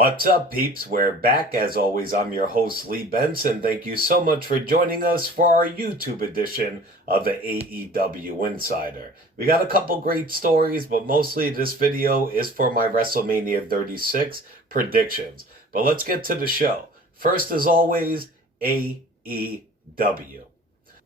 What's up, peeps? We're back. As always, I'm your host, Lee Benson. Thank you so much for joining us for our YouTube edition of the AEW Insider. We got a couple great stories, but mostly this video is for my Wrestlemania 36 predictions. But let's get to the show. First, as always, AEW.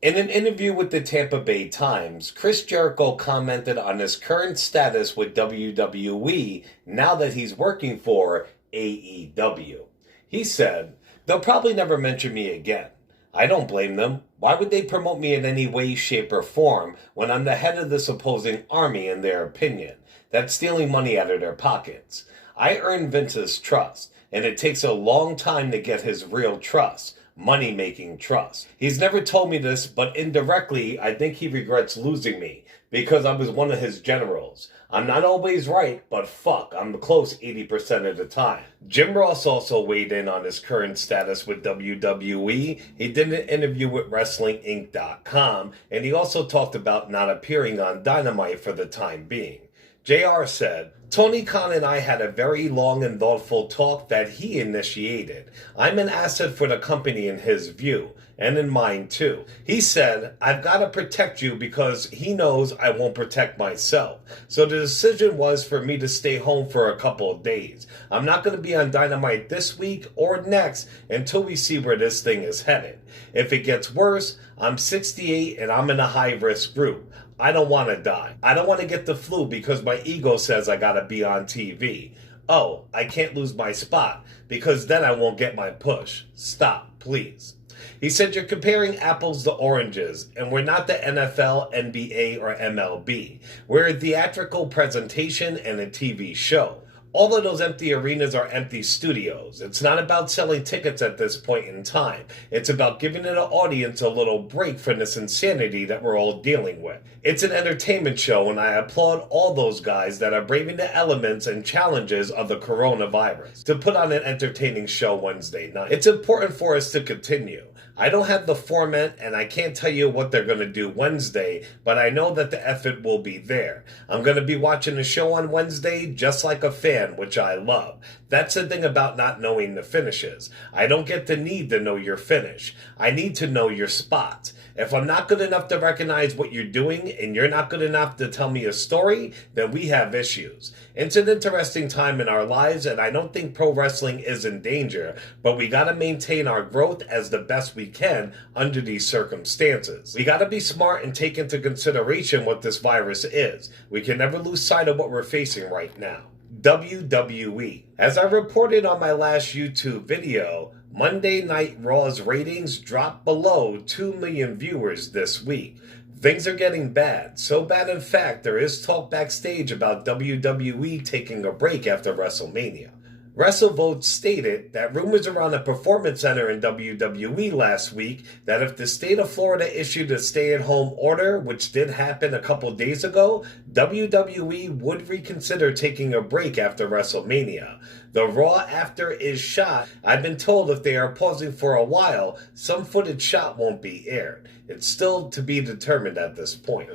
In an interview with the Tampa Bay Times, Chris Jericho commented on his current status with WWE now that he's working for AEW. He said, "They'll probably never mention me again. I don't blame them. Why would they promote me in any way, shape, or form when I'm the head of this opposing army in their opinion? That's stealing money out of their pockets. I earned Vince's trust, and it takes a long time to get his real trust. Money-making trust. He's never told me this, but indirectly, I think he regrets losing me because I was one of his generals. I'm not always right, but fuck, I'm close 80% of the time." Jim Ross also weighed in on his current status with WWE. He did an interview with WrestlingInc.com, and he also talked about not appearing on Dynamite for the time being. JR said, "Tony Khan and I had a very long and thoughtful talk that he initiated. I'm an asset for the company in his view, and in mine too. He said, I've got to protect you because he knows I won't protect myself. So the decision was for me to stay home for a couple of days. I'm not going to be on Dynamite this week or next until we see where this thing is headed. If it gets worse, I'm 68 and I'm in a high-risk group. I don't want to die. I don't want to get the flu because my ego says I gotta be on TV. Oh, I can't lose my spot because then I won't get my push. Stop, please." He said, "You're comparing apples to oranges, and we're not the NFL, NBA, or MLB. We're a theatrical presentation and a TV show. All of those empty arenas are empty studios. It's not about selling tickets at this point in time. It's about giving an audience a little break from this insanity that we're all dealing with. It's an entertainment show, and I applaud all those guys that are braving the elements and challenges of the coronavirus to put on an entertaining show Wednesday night. It's important for us to continue. I don't have the format, and I can't tell you what they're going to do Wednesday, but I know that the effort will be there. I'm going to be watching the show on Wednesday just like a fan, which I love. That's the thing about not knowing the finishes. I don't get the need to know your finish. I need to know your spots. If I'm not good enough to recognize what you're doing and you're not good enough to tell me a story, then we have issues. It's an interesting time in our lives, and I don't think pro wrestling is in danger, but we got to maintain our growth as the best we can under these circumstances. We got to be smart and take into consideration what this virus is. We can never lose sight of what we're facing right now." WWE. As I reported on my last YouTube video, Monday Night Raw's ratings dropped below 2 million viewers this week. Things are getting bad. So bad, in fact, there is talk backstage about WWE taking a break after WrestleMania. WrestleVotes stated that rumors around the Performance Center in WWE last week that if the state of Florida issued a stay-at-home order, which did happen a couple days ago, WWE would reconsider taking a break after WrestleMania. The Raw after is shot. I've been told if they are pausing for a while, some footage shot won't be aired. It's still to be determined at this point.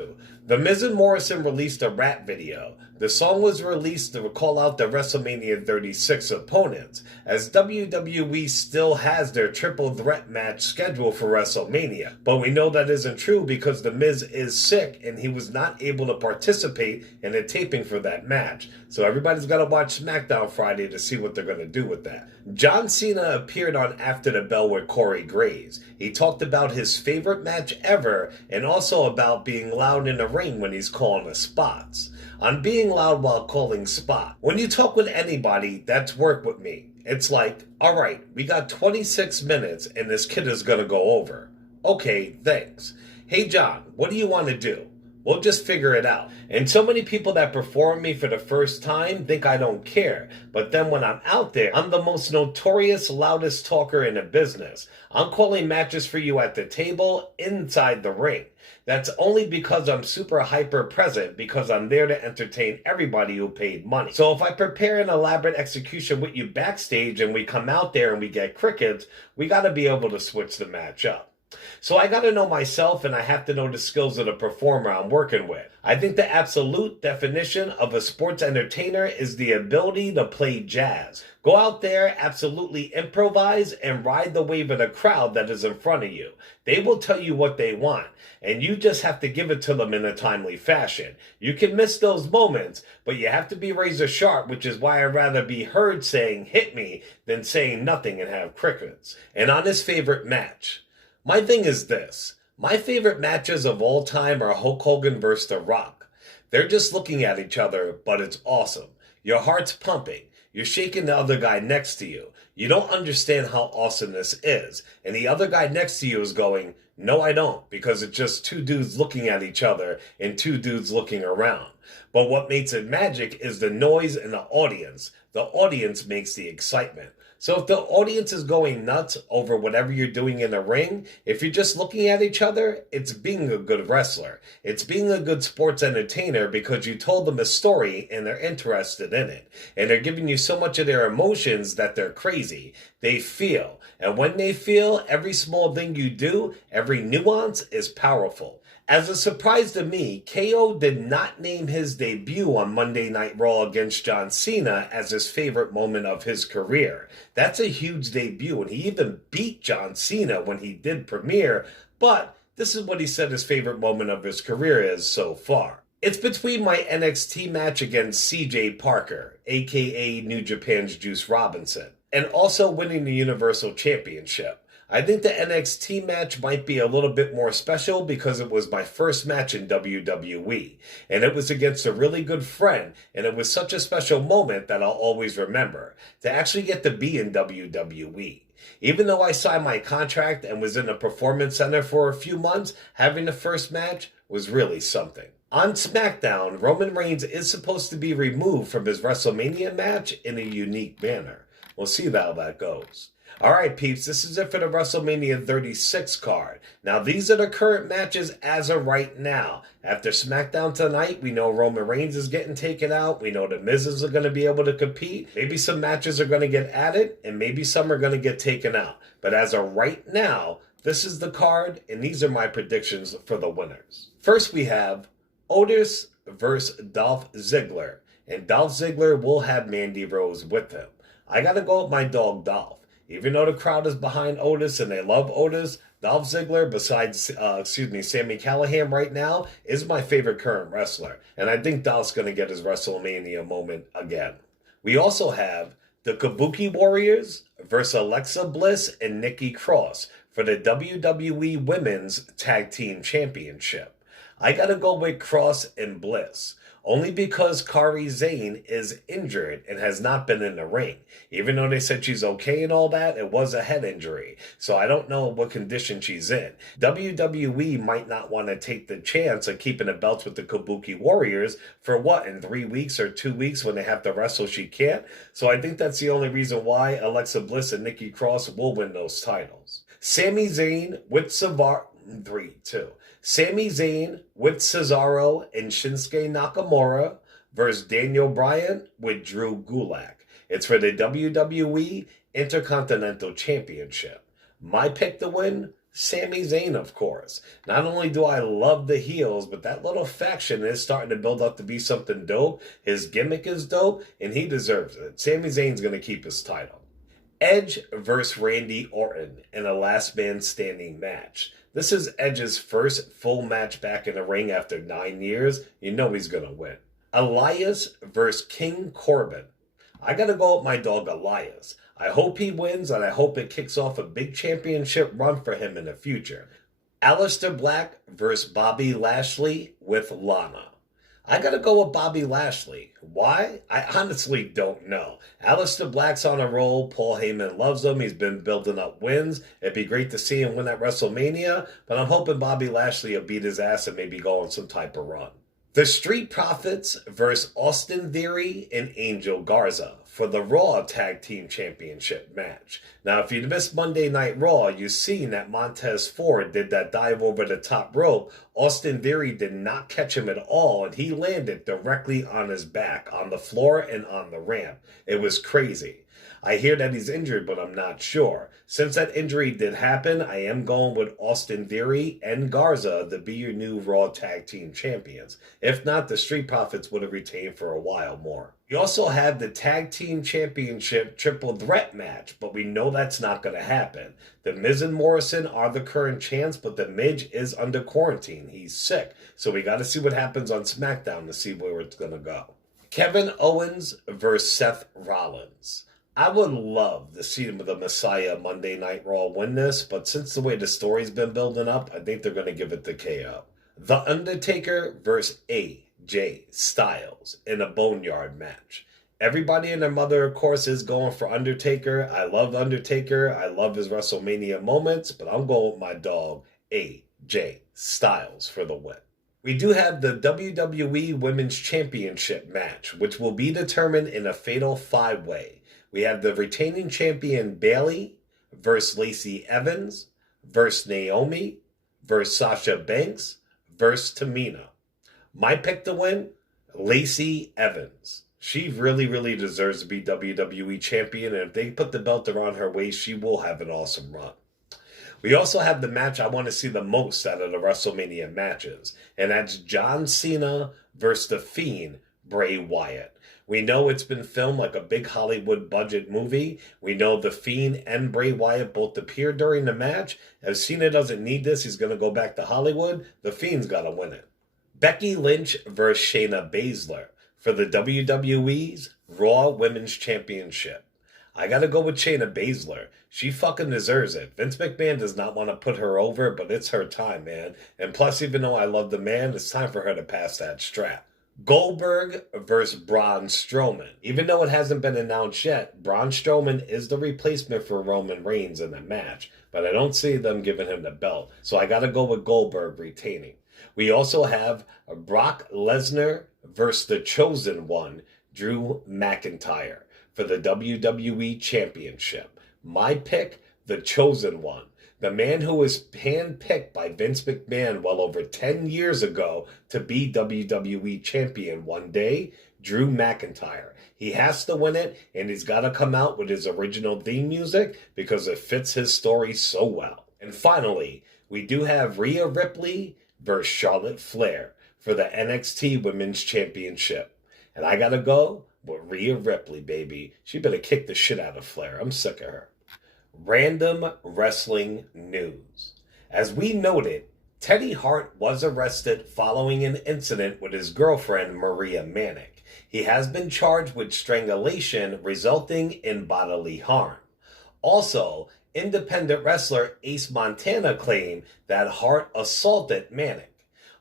The Miz and Morrison released a rap video. The song was released to call out the WrestleMania 36 opponents, as WWE still has their triple threat match scheduled for WrestleMania. But we know that isn't true because The Miz is sick and he was not able to participate in a taping for that match. So everybody's got to watch SmackDown Friday to see what they're going to do with that. John Cena appeared on After the Bell with Corey Graves. He talked about his favorite match ever and also about being loud in the ring when he's calling the spots. On being loud while calling spot. When you talk with anybody, that's work with me. It's like, all right, we got 26 minutes and this kid is going to go over. Okay, thanks. Hey, John, what do you want to do? We'll just figure it out. And so many people that perform me for the first time think I don't care. But then when I'm out there, I'm the most notorious, loudest talker in the business. I'm calling matches for you at the table, inside the ring. That's only because I'm super hyper present because I'm there to entertain everybody who paid money. So if I prepare an elaborate execution with you backstage and we come out there and we get crickets, we got to be able to switch the match up. So I got to know myself and I have to know the skills of the performer I'm working with. I think the absolute definition of a sports entertainer is the ability to play jazz. Go out there, absolutely improvise, and ride the wave of the crowd that is in front of you. They will tell you what they want, and you just have to give it to them in a timely fashion. You can miss those moments, but you have to be razor sharp, which is why I'd rather be heard saying hit me than saying nothing and have crickets. And on his favorite match, my thing is this. My favorite matches of all time are Hulk Hogan versus The Rock. They're just looking at each other, but it's awesome. Your heart's pumping. You're shaking the other guy next to you. You don't understand how awesome this is. And the other guy next to you is going, no, I don't, because it's just two dudes looking at each other and two dudes looking around. But what makes it magic is the noise and the audience. The audience makes the excitement. So if the audience is going nuts over whatever you're doing in the ring, if you're just looking at each other, it's being a good wrestler. It's being a good sports entertainer because you told them a story and they're interested in it. And they're giving you so much of their emotions that they're crazy. They feel. And when they feel, every small thing you do, every nuance is powerful. As a surprise to me, KO did not name his debut on Monday Night Raw against John Cena as his favorite moment of his career. That's a huge debut, and he even beat John Cena when he did premiere, but this is what he said his favorite moment of his career is so far. It's between my NXT match against CJ Parker, aka New Japan's Juice Robinson, and also winning the Universal Championship. I think the NXT match might be a little bit more special because it was my first match in WWE. And it was against a really good friend, and it was such a special moment that I'll always remember. To actually get to be in WWE. Even though I signed my contract and was in a performance center for a few months, having the first match was really something. On SmackDown, Roman Reigns is supposed to be removed from his WrestleMania match in a unique manner. We'll see how that goes. Alright peeps, this is it for the WrestleMania 36 card. Now these are the current matches as of right now. After SmackDown tonight, we know Roman Reigns is getting taken out. We know the Miz's are going to be able to compete. Maybe some matches are going to get added, and maybe some are going to get taken out. But as of right now, this is the card, and these are my predictions for the winners. First we have Otis versus Dolph Ziggler, and Dolph Ziggler will have Mandy Rose with him. I gotta go with my dog Dolph. Even though the crowd is behind Otis and they love Otis, Dolph Ziggler, besides Sami Callihan right now, is my favorite current wrestler. And I think Dolph's going to get his WrestleMania moment again. We also have the Kabuki Warriors versus Alexa Bliss and Nikki Cross for the WWE Women's Tag Team Championship. I got to go with Cross and Bliss. Only because Kairi Sane is injured and has not been in the ring. Even though they said she's okay and all that, it was a head injury. So I don't know what condition she's in. WWE might not want to take the chance of keeping the belts with the Kabuki Warriors for what, in 3 weeks or 2 weeks when they have to wrestle she can't? So I think that's the only reason why Alexa Bliss and Nikki Cross will win those titles. Sami Zayn with Cesaro. 3-2. Sami Zayn with Cesaro and Shinsuke Nakamura versus Daniel Bryan with Drew Gulak. It's for the WWE Intercontinental Championship. My pick to win? Sami Zayn, of course. Not only do I love the heels, but that little faction is starting to build up to be something dope. His gimmick is dope, and he deserves it. Sami Zayn's going to keep his title. Edge versus Randy Orton in a last man standing match. This is Edge's first full match back in the ring after 9 years. You know he's going to win. Elias versus King Corbin. I got to go with my dog Elias. I hope he wins, and I hope it kicks off a big championship run for him in the future. Aleister Black versus Bobby Lashley with Lana. I gotta go with Bobby Lashley. Why? I honestly don't know. Aleister Black's on a roll. Paul Heyman loves him. He's been building up wins. It'd be great to see him win at WrestleMania, but I'm hoping Bobby Lashley will beat his ass and maybe go on some type of run. The Street Profits versus Austin Theory and Angel Garza for the Raw Tag Team Championship match. Now, if you missed Monday Night Raw, you've seen that Montez Ford did that dive over the top rope. Austin Theory did not catch him at all, and he landed directly on his back, on the floor and on the ramp. It was crazy. I hear that he's injured, but I'm not sure. Since that injury did happen, I am going with Austin Theory and Garza to be your new Raw Tag Team Champions. If not, the Street Profits would have retained for a while more. We also have the Tag Team Championship Triple Threat match, but we know that's not going to happen. The Miz and Morrison are the current champs, but the Midge is under quarantine. He's sick, so we got to see what happens on SmackDown to see where it's going to go. Kevin Owens versus Seth Rollins. I would love to see the Messiah Monday Night Raw win this, but since the way the story's been building up, I think they're going to give it to KO. The Undertaker versus AJ Styles in a Boneyard match. Everybody and their mother, of course, is going for Undertaker. I love Undertaker. I love his WrestleMania moments, but I'm going with my dog, AJ Styles, for the win. We do have the WWE Women's Championship match, which will be determined in a fatal 5-way. We have the retaining champion Bayley versus Lacey Evans versus Naomi versus Sasha Banks versus Tamina. My pick to win, Lacey Evans. She really, really deserves to be WWE champion, and if they put the belt around her waist, she will have an awesome run. We also have the match I want to see the most out of the WrestleMania matches, and that's John Cena versus The Fiend, Bray Wyatt. We know it's been filmed like a big Hollywood budget movie. We know The Fiend and Bray Wyatt both appear during the match. If Cena doesn't need this, he's going to go back to Hollywood. The Fiend's got to win it. Becky Lynch versus Shayna Baszler for the WWE's Raw Women's Championship. I gotta go with Shayna Baszler. She fucking deserves it. Vince McMahon does not want to put her over, but it's her time, man. And plus, even though I love the man, it's time for her to pass that strap. Goldberg versus Braun Strowman. Even though it hasn't been announced yet, Braun Strowman is the replacement for Roman Reigns in the match, but I don't see them giving him the belt, so I gotta go with Goldberg retaining. We also have Brock Lesnar versus the Chosen One, Drew McIntyre, for the WWE Championship. My pick, the Chosen One. The man who was handpicked by Vince McMahon well over 10 years ago to be WWE Champion one day, Drew McIntyre. He has to win it, and he's got to come out with his original theme music because it fits his story so well. And finally, we do have Rhea Ripley versus Charlotte Flair for the NXT Women's Championship. And I got to go with Rhea Ripley, baby. She better kick the shit out of Flair. I'm sick of her. Random wrestling news. As we noted, Teddy Hart was arrested following an incident with his girlfriend, Maria Manick. He has been charged with strangulation resulting in bodily harm. Also, independent wrestler Ace Montana claimed that Hart assaulted Manick.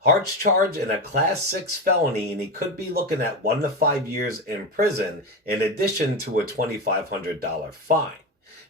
Hart's charged in a Class 6 felony, and he could be looking at 1 to 5 years in prison, in addition to a $2,500 fine.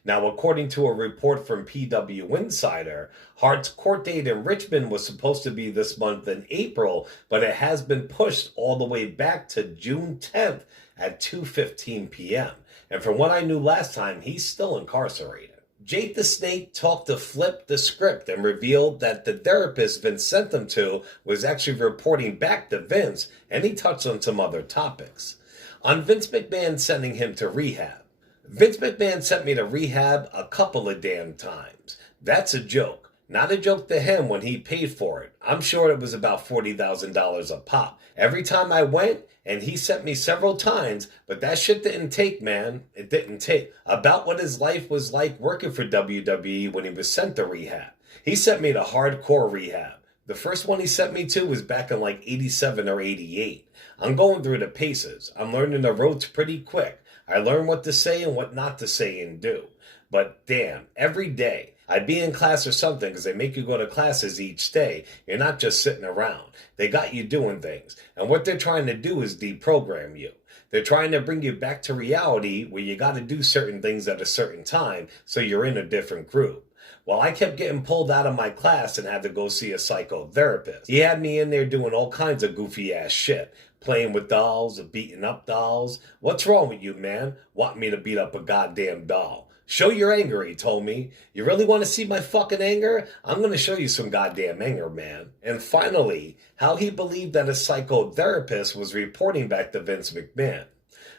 Now, according to a report from PW Insider, Hart's court date in Richmond was supposed to be this month in April, but it has been pushed all the way back to June 10th at 2:15 p.m. And from what I knew last time, he's still incarcerated. Jake the Snake talked to Flip the Script and revealed that the therapist Vince sent him to was actually reporting back to Vince, and he touched on some other topics. On Vince McMahon sending him to rehab. Vince McMahon sent me to rehab a couple of damn times. That's a joke. Not a joke to him when he paid for it. I'm sure it was about $40,000 a pop. Every time I went, and he sent me several times, but that shit didn't take, man. It didn't take. About what his life was like working for WWE when he was sent to rehab. He sent me to hardcore rehab. The first one he sent me to was back in like 87 or 88. I'm going through the paces. I'm learning the ropes pretty quick. I learn what to say and what not to say and do. But damn, every day, I'd be in class or something because they make you go to classes each day. You're not just sitting around. They got you doing things. And what they're trying to do is deprogram you. They're trying to bring you back to reality where you got to do certain things at a certain time so you're in a different group. Well, I kept getting pulled out of my class and had to go see a psychotherapist. He had me in there doing all kinds of goofy ass shit. Playing with dolls, beating up dolls. What's wrong with you, man? Want me to beat up a goddamn doll? Show your anger, he told me. You really want to see my fucking anger? I'm going to show you some goddamn anger, man. And finally, how he believed that a psychotherapist was reporting back to Vince McMahon.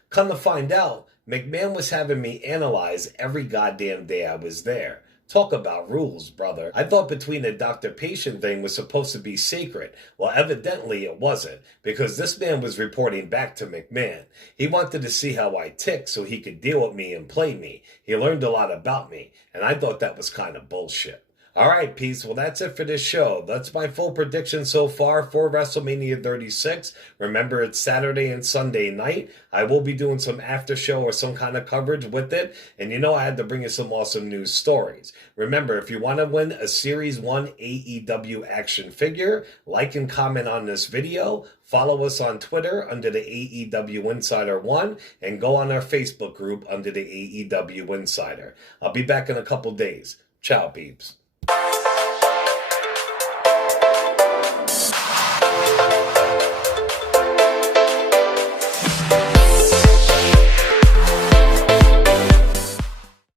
Come to find out, McMahon was having me analyze every goddamn day I was there. Talk about rules, brother. I thought between the doctor-patient thing was supposed to be sacred. Well, evidently it wasn't, because this man was reporting back to McMahon. He wanted to see how I ticked so he could deal with me and play me. He learned a lot about me, and I thought that was kind of bullshit. Alright, peeps, well that's it for this show. That's my full prediction so far for WrestleMania 36. Remember, it's Saturday and Sunday night. I will be doing some after show or some kind of coverage with it. And you know I had to bring you some awesome news stories. Remember, if you want to win a Series 1 AEW action figure, like and comment on this video. Follow us on Twitter under the AEW Insider 1 and go on our Facebook group under the AEW Insider. I'll be back in a couple days. Ciao, peeps.